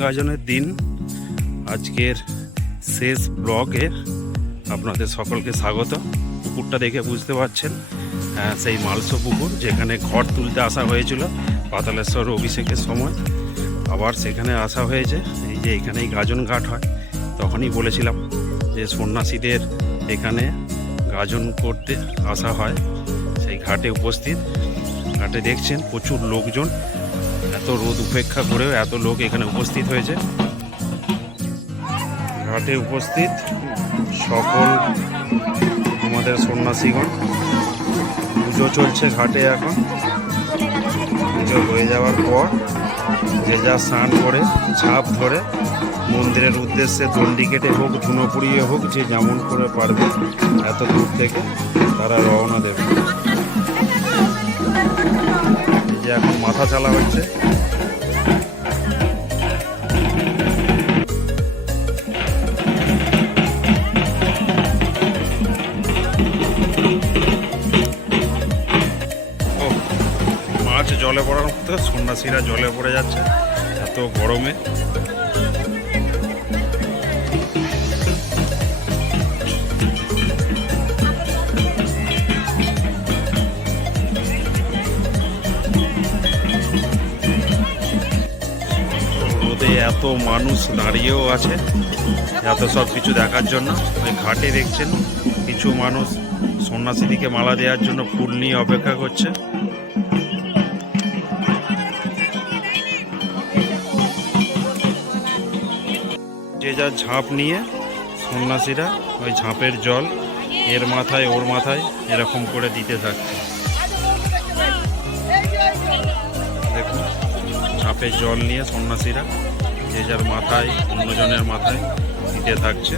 গাজনের দিন। আজকের শেষ ব্লগে আপনাদের সকলকে স্বাগত। পুকুরটা দেখে বুঝতে পারছেন সেই মালসো পুকুর যেখানে ঘর তুলতে আসা হয়েছিল, পাতালেশ্বর অভিষেকের সময়। আবার সেখানে আসা হয়েছে, এই যে এখানেই গাজন ঘাট হয়। তখনই বলেছিলাম যে সন্ন্যাসীদের এখানে গাজন করতে আসা হয়। সেই ঘাটে উপস্থিত। ঘাটে দেখছেন প্রচুর লোকজন। এত রোদ উপেক্ষা করেও এত লোক এখানে উপস্থিত হয়েছে। ঘাটে উপস্থিত সকল আমাদের সন্ন্যাসীগণ। পুজো চলছে ঘাটে এখন। পুজো হয়ে যাওয়ার পর যে যা স্নান করে ছাপ ধরে, মন্দিরের উদ্দেশ্যে দণ্ডি কেটে হোক, ধুনো পুড়িয়ে হোক, যে যেমন করে পারবে, এত দূর থেকে তারা রওনা দেবে। যে এখন মাথা চালা হচ্ছে। মাছ জলে পড়ার মতো, সন্ন্যাসীরা জলে পড়ে যাচ্ছে, এত গরমে। মানুষ দাঁড়িয়েও আছে। এত সব কিছু দেখার জন্য। ওই ঘাটে দেখছেন কিছু মানুষ সন্ন্যাসীদিকে মালা দেওয়ার জন্য ফুল নিয়ে অপেক্ষা করছে। যে যার ঝাঁপ নিয়ে সন্ন্যাসীরা ওই ঝাঁপের জল এর মাথায় ওর মাথায় এরকম করে দিতে থাকছে। দেখুন, ঝাঁপের জল নিয়ে সন্ন্যাসীরা যে যার মাথায় অন্যজনের মাথায় দিতে থাকছে।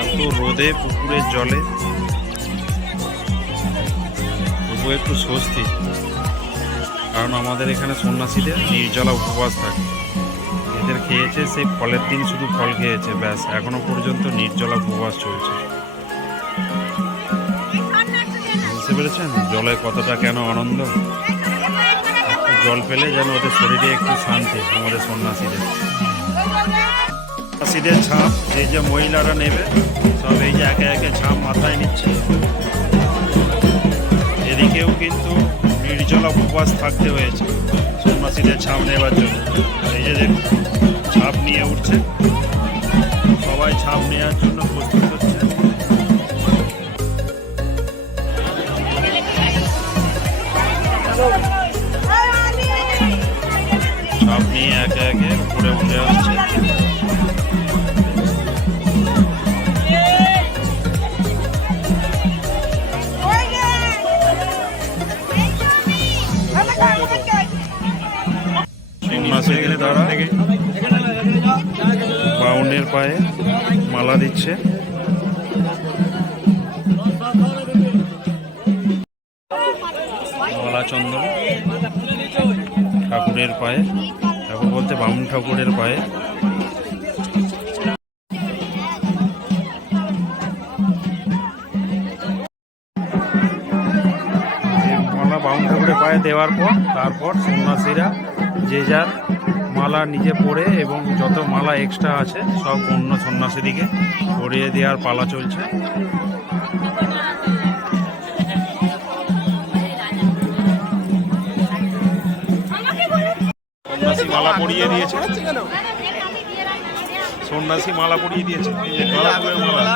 এত রোদে পুকুরের জলে। তবু একটু স্বস্তি। কারণ আমাদের এখানে সন্ন্যাসীদের নির্জলা উপবাস থাকে। এদের খেয়েছে সেই ফলের দিন শুধু ফল খেয়েছে, ব্যাস। এখনও পর্যন্ত নির্জলা উপবাস চলছে। বুঝতে পেরেছেন? জলে কতটা কেন আনন্দ? জল পেলে যেন ওদের শরীরে একটু শান্তি, আমাদের সন্ন্যাসীদের। সন্ন্যাসীদের ছাপ, যে যে মহিলারা নেবে, সব এই যে একে একে ছাপ মাথায় নিচ্ছে। এদিকেও কিন্তু নির্জলা উপবাস থাকতে হয়েছে। সন্ন্যাসীদের ছাপ নেবার জন্য। এই যে ছাপ নিয়ে উঠছে। সবাই ছাপ নেওয়ার জন্য প্রস্তুত হচ্ছে। ছাপ নিয়ে একে একে উপরে উঠে আসছে। সন্ন্যাসীদের দ্বারা বাউনের পায়ে মালা দিচ্ছে। মালা চন্দন ঠাকুরের পায়ে, ঠাকুর বলতে বামুন ঠাকুরের পায়ে। মালা বামুন ঠাকুরের পায়ে দেওয়ার পর, তারপর সন্ন্যাসীরা যে যার মালা নিজে পরে এবং যত মালা এক্সট্রা আছে, সব অন্য সন্ন্যাসীদিকে পরিয়ে দেওয়ার পালা চলছে। সন্ন্যাসী মালা পরিয়ে দিয়েছে। সন্ন্যাসী মালা পরিয়ে দিয়েছে। মালা।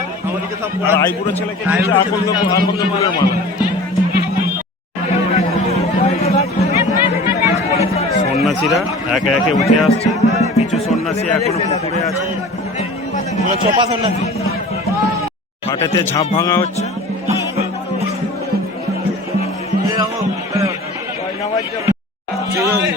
আর আইবুড়ো ছেলেকে আকন্দ মালা। সন্ন্যাসীরা একে একে উঠে আসছে। কিছু সন্ন্যাসী এখনও পুকুরে আছে। চোপা সন্ন্যাসী। হাটেতে ঝাঁপ ভাঙা হচ্ছে। ঠিক আছে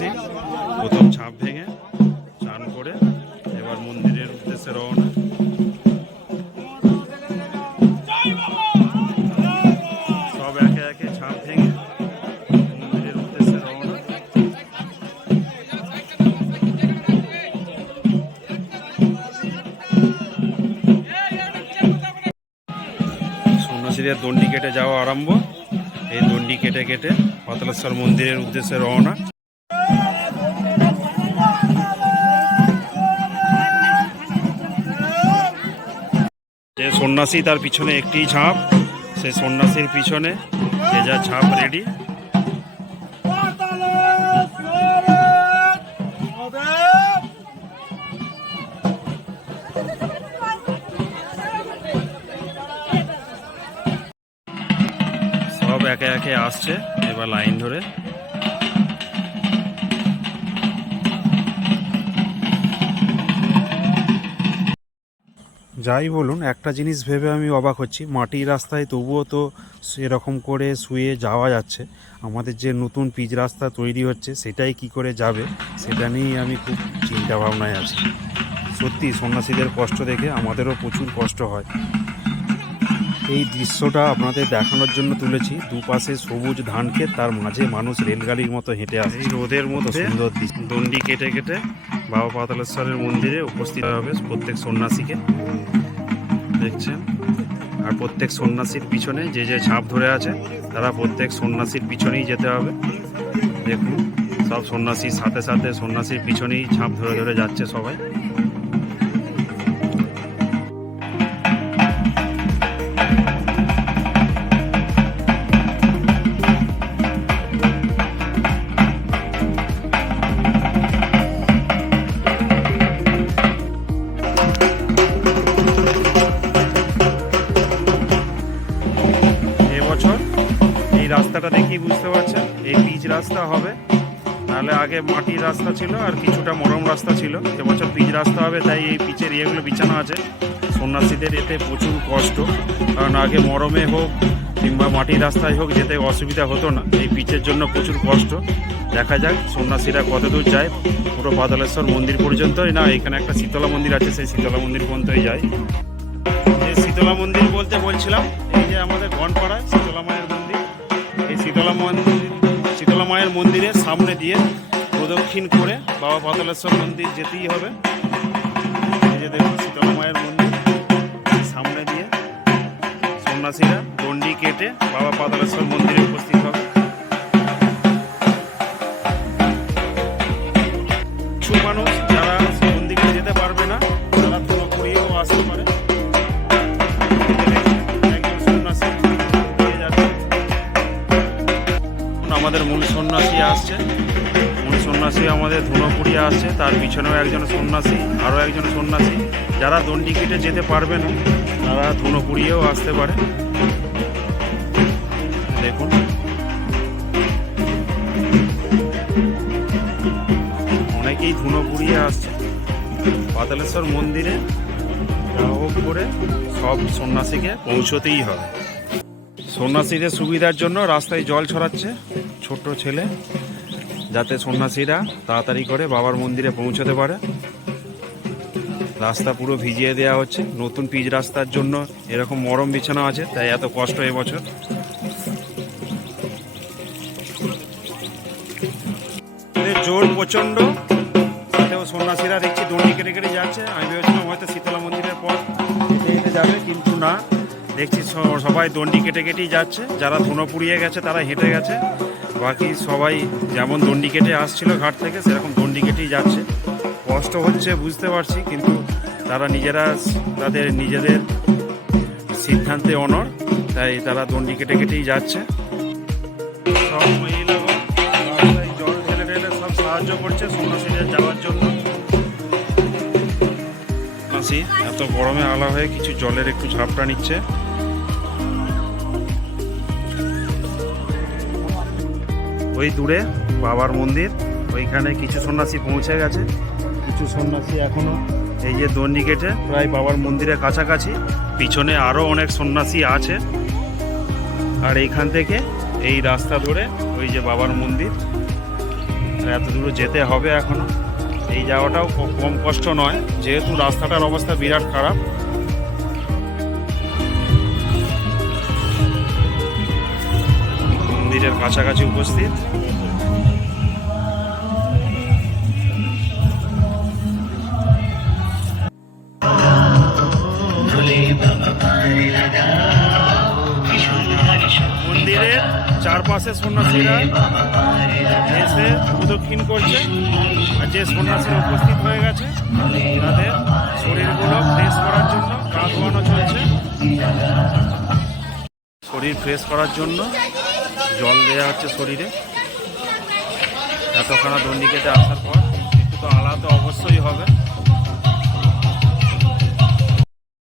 সন্ন্যাসী প্রথম ছাপ ভেঙে চান করে এবার মন্দিরের উদ্দেশ্যে রওনা। সব একে একে ছাপ ভেঙে মন্দিরের উদ্দেশ্যে রওনা। সন্ন্যাসীদের দণ্ডি কেটে যাওয়া আরম্ভ। এই দণ্ডি কেটে কেটে পাতলেশ্বর মন্দিরের উদ্দেশ্যে রওনা। সন্ন্যাসী তার পিছনে একটি ঝাঁপ। সে সন্ন্যাসীর পিছনে যে যা ঝাঁপ রেডি। সব একে একে আসছে, এবার লাইন ধরে। যাই বলুন একটা জিনিস ভেবে আমি অবাক হচ্ছি। মাটির রাস্তায় তবুও তো এরকম করে শুয়ে যাওয়া যাচ্ছে। আমাদের যে নতুন পিচ রাস্তা তৈরি হচ্ছে সেটাই কি করে যাবে সেটা নিয়েই আমি খুব চিন্তা ভাবনায় আছি। সত্যি সন্ন্যাসীদের কষ্ট দেখে আমাদেরও প্রচুর কষ্ট হয়। এই দৃশ্যটা আপনাদের দেখানোর জন্য তুলেছি। দুপাশে সবুজ ধান ক্ষেত তার মাঝে মানুষ রেলগাড়ির মতো হেঁটে আসে রোদের মতো সুন্দর। দণ্ডি কেটে কেটে বাবা পাতালেশ্বরের মন্দিরে উপস্থিত হবে প্রত্যেক সন্ন্যাসীকে। দেখছেন? আর প্রত্যেক সন্ন্যাসীর পিছনে যে যে ছাপ ধরে আছে, তারা প্রত্যেক সন্ন্যাসীর পিছনেই যেতে হবে। দেখুন, সব সন্ন্যাসীর সাথে সাথে সন্ন্যাসীর পিছনেই ছাপ ধরে ধরে যাচ্ছে সবাই। রাস্তা হবে। নাহলে আগে মাটির রাস্তা ছিল আর কিছুটা মরম রাস্তা ছিল। এবছর পিচ রাস্তা হবে, তাই এই পিচের ইয়েগুলো বিছানো আছে। সন্ন্যাসীদের এতে প্রচুর কষ্ট। কারণ আগে মরমে হোক কিংবা মাটির রাস্তায় হোক যেতে অসুবিধা হতো না। এই পিচের জন্য প্রচুর কষ্ট। দেখা যাক সন্ন্যাসীরা কত দূর যায়। পুরো বাদলেশ্বর মন্দির পর্যন্তই না, এখানে একটা শীতলা মন্দির আছে, সেই শীতলা মন্দির পর্যন্তই যায়। এই শীতলা মন্দির বলতে বলছিলাম, এই যে আমাদের ঘনপাড়ায় শীতলা মায়ের মন্দির। এই শীতলা মন্দির মায়ের মন্দিরের সামনে দিয়ে প্রদক্ষিণ করে বাবা পাতলেশ্বর মন্দির যেতেই হবে। নিজেদের শীতলা মায়ের মন্দির সামনে দিয়ে সন্ন্যাসীরা দণ্ডি কেটে বাবা পাতালেশ্বর মন্দিরে উপস্থিত হবে। তার পিছনেও একজন সন্ন্যাসী, আরও একজন সন্ন্যাসী। যারা দণ্ডি কেটে যেতে পারবে না, তারা ধুনোপুরিয়েও আসতে পারে। দেখুন। অনেকেই ধুনোপুরিয়ে আসছে। পাতালেশ্বর মন্দিরে হোক করে সব সন্ন্যাসীকে পৌঁছতেই হবে। সন্ন্যাসীদের সুবিধার জন্য রাস্তায় জল ছড়াচ্ছে। ছোট ছেলে যাতে সন্ন্যাসীরা তাড়াতাড়ি করে বাবার মন্দিরে পৌঁছতে পারে। রাস্তা পুরো ভিজিয়ে দেওয়া হচ্ছে। নতুন পিচ রাস্তার জন্য এরকম মরম বিছানা আছে, তাই এত কষ্ট এবছর জোর প্রচণ্ড। সন্ন্যাসীরা দেখছি দণ্ডি কেটে কেটে যাচ্ছে। আমি ভেবেছিলাম হয়তো শীতলা মন্দিরের পর হেঁটে যাবে, কিন্তু না। দেখছি সবাই দণ্ডি কেটে কেটেই যাচ্ছে। যারা ধুনো পুড়িয়ে গেছে, তারা হেঁটে গেছে। বাকি সবাই যেমন দণ্ডি কেটে আসছিল ঘাট থেকে, সেরকম দণ্ডি কেটেই যাচ্ছে। কষ্ট হচ্ছে, বুঝতে পারছি, কিন্তু তারা নিজেরা তাদের নিজেদের সিদ্ধান্তে অনর তাই তারা দণ্ডি কেটে কেটেই যাচ্ছে। সব মহিলাগণ জল ঢেলে ঢেলে সব সাহায্য করছে সন্ন্যাসীদের যাওয়ার জন্য। সন্ন্যাসী, এত গরমে আলা হয়ে কিছু জলের একটু ঝাপটা নিচ্ছে। ওই দূরে বাবার মন্দির, ওইখানে কিছু সন্ন্যাসী পৌঁছে গেছে। কিছু সন্ন্যাসী এখনও এই যে দণ্ডি কেটে প্রায় বাবার মন্দিরের কাছাকাছি, পিছনে আরও অনেক সন্ন্যাসী আছে। আর এইখান থেকে এই রাস্তা ধরে ওই যে বাবার মন্দির। এত দূর যেতে হবে এখনও। এই যাওয়াটাও কম কষ্ট নয়, যেহেতু রাস্তাটার অবস্থা বিরাট খারাপ। মন্দিরের কাছাকাছি উপস্থিত। মন্দিরের চারপাশে সন্ন্যাসীরা এসে প্রদক্ষিণ করছে। আর যে সন্ন্যাসীরা উপস্থিত হয়ে গেছে, তাদের শরীরগুলো ফ্রেশ করার জন্য, গা ধোয়ানো চলছে। শরীর ফ্রেশ করার জন্য জল দেওয়া হচ্ছে শরীরে। এতখানা দণ্ডি কেটে আসার পর একটু তো আলাদা অবশ্যই হবে।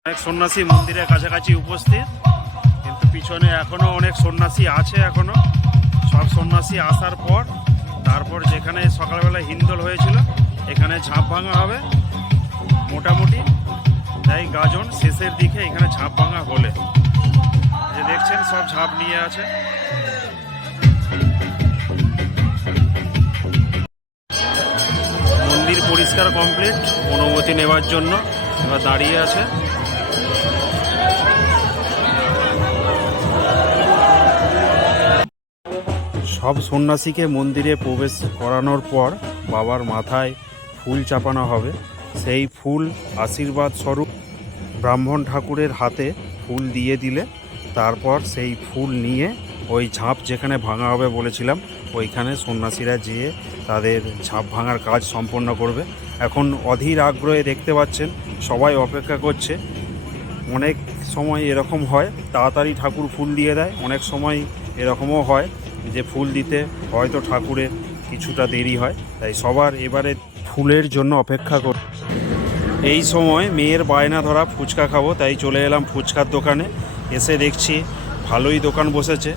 অনেক সন্ন্যাসী মন্দিরের কাছাকাছি উপস্থিত, কিন্তু পিছনে এখনও অনেক সন্ন্যাসী আছে এখনও। সব সন্ন্যাসী আসার পর, তারপর যেখানে সকালবেলা হিন্দল হয়েছিল, এখানে ঝাঁপ ভাঙা হবে। মোটামুটি, তাই গাজন শেষের দিকে এখানে ঝাঁপ ভাঙা হলে। যে দেখছেন, সব ঝাঁপ নিয়ে আছে। পরিষ্কার কমপ্লিট অনুমতি নেওয়ার জন্য এবার দাঁড়িয়ে আছে। সব সন্ন্যাসীকে মন্দিরে প্রবেশ করানোর পর বাবার মাথায় ফুল চাপানো হবে। সেই ফুল আশীর্বাদ স্বরূপ ব্রাহ্মণ ঠাকুরের হাতে ফুল দিয়ে দিলে, তারপর সেই ফুল নিয়ে ওই ঝাঁপ যেখানে ভাঙা হবে বলেছিলাম ওইখানে সন্ন্যাসীরা যেয়ে তাদের ঝাঁপ ভাঙার কাজ সম্পন্ন করবে। এখন অধীর আগ্রহে দেখতে পাচ্ছেন, সবাই অপেক্ষা করছে। অনেক সময় এরকম হয়, তাড়াতাড়ি ঠাকুর ফুল দিয়ে দেয়, অনেক সময় এরকমও হয় যে ফুল দিতে হয়তো ঠাকুরের কিছুটা দেরি হয়, তাই সবার এবারে ফুলের জন্য অপেক্ষা কর। এই সময় মেয়ের বায়না ধরা ফুচকা খাব, তাই চলে এলাম ফুচকার দোকানে। এসে দেখছি ভালোই দোকান বসেছে।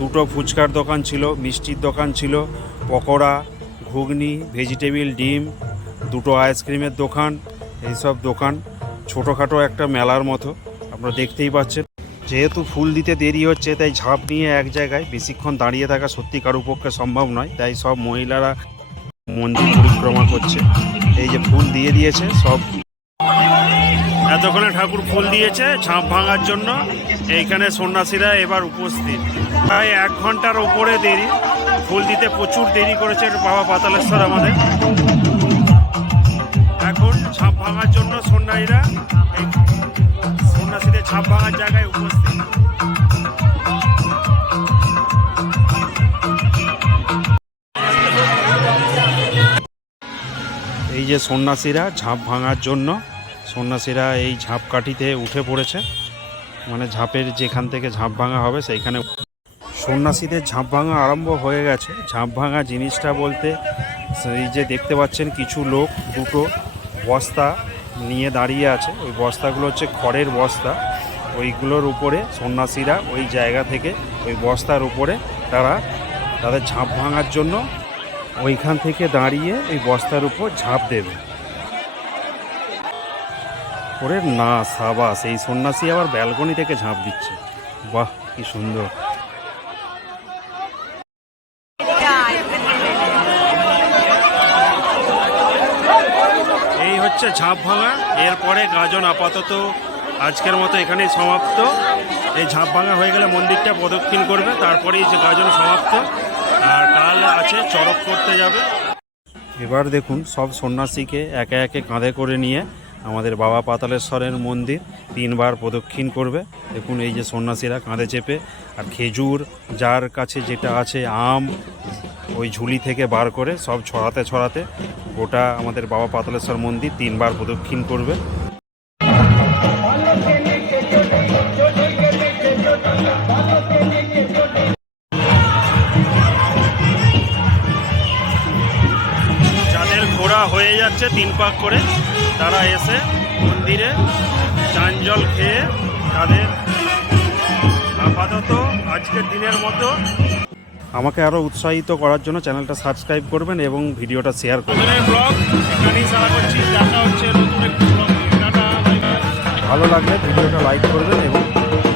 দুটো ফুচকার দোকান ছিল, মিষ্টির দোকান ছিল, পকোড়া, ঘুগনি, ভেজিটেবিল, ডিম, দুটো আইসক্রিমের দোকান, এইসব দোকান, ছোটোখাটো একটা মেলার মতো, আপনারা দেখতেই পাচ্ছেন। যেহেতু ফুল দিতে দেরি হচ্ছে, তাই ঝাঁপ নিয়ে এক জায়গায় বেশিক্ষণ দাঁড়িয়ে থাকা সত্যি কারও পক্ষে সম্ভব নয়, তাই সব মহিলারা মন্দির পরিক্রমা করছে। এই যে ফুল দিয়ে দিয়েছে, সব এতক্ষণে ঠাকুর ফুল দিয়েছে, ঝাঁপ ভাঙার জন্য। এইখানে সন্ন্যাসীরা এবার উপস্থিত। প্রায় এক ঘণ্টার ওপরে দেরি। ফুল দিতে প্রচুর দেরি করেছে বাবা পাতালেশ্বর আমাদের। এখন ঝাঁপ ভাঙার জন্য সন্ন্যাসীরা সন্ন্যাসীদের ঝাঁপ ভাঙার জায়গায় উপস্থিত। এই যে সন্ন্যাসীরা ঝাঁপ ভাঙার জন্য, সন্ন্যাসীরা এই ঝাঁপ কাঠিতে উঠে পড়েছে। মানে ঝাঁপের যেখান থেকে ঝাঁপ ভাঙা হবে সেইখানে সন্ন্যাসীদের ঝাঁপ ভাঙা আরম্ভ হয়ে গেছে। ঝাঁপ ভাঙা জিনিসটা বলতে এই যে দেখতে পাচ্ছেন কিছু লোক, দুটো বস্তা নিয়ে দাঁড়িয়ে আছে। ওই বস্তাগুলো হচ্ছে খড়ের বস্তা। ওইগুলোর উপরে সন্ন্যাসীরা ওই জায়গা থেকে ওই বস্তার উপরে তারা তাদের ঝাঁপ ভাঙার জন্য ওইখান থেকে দাঁড়িয়ে ওই বস্তার উপর ঝাঁপ দেবে। ওরে না সাবাস এই সন্ন্যাসী আবার ব্যালকনি থেকে ঝাঁপ দিচ্ছে। বাহ কি সুন্দর। এই হচ্ছে ঝাঁপ ভাঙা। এরপরে গাজন আপাতত আজকের মতো এখানেই সমাপ্ত। এই ঝাঁপ ভাঙা হয়ে গেলে মন্দিরটা প্রদক্ষিণ করবে তারপরেই যে গাজন সমাপ্ত। আর কাল আছে চরক করতে যাবে। এবার দেখুন সব সন্ন্যাসীকে একে একে কাঁধে করে নিয়ে আমাদের বাবা পাতালেশ্বরের মন্দির তিনবার প্রদক্ষিণ করবে। দেখুন এই যে সন্ন্যাসীরা কাঁধে চেপে, আর খেজুর, যার কাছে যেটা আছে, আম, ওই ঝুলি থেকে বার করে সব ছড়াতে ছড়াতে গোটা আমাদের বাবা পাতালেশ্বর মন্দির তিনবার প্রদক্ষিণ করবে। যাদের ঘোরা হয়ে যাচ্ছে তিন পাক করে। তারা এসে মন্দিরে চাঞ্জল খেয়ে তাদের আপাতত আজকের দিনের মতো। আমাকে আরও উৎসাহিত করার জন্য চ্যানেলটা সাবস্ক্রাইব করবেন এবং ভিডিওটা শেয়ার করবেন। ব্লগ এখানেই সারা করছি। দেখা হচ্ছে নতুন একটি ভালো লাগলে ভিডিওটা লাইক করবেন এবং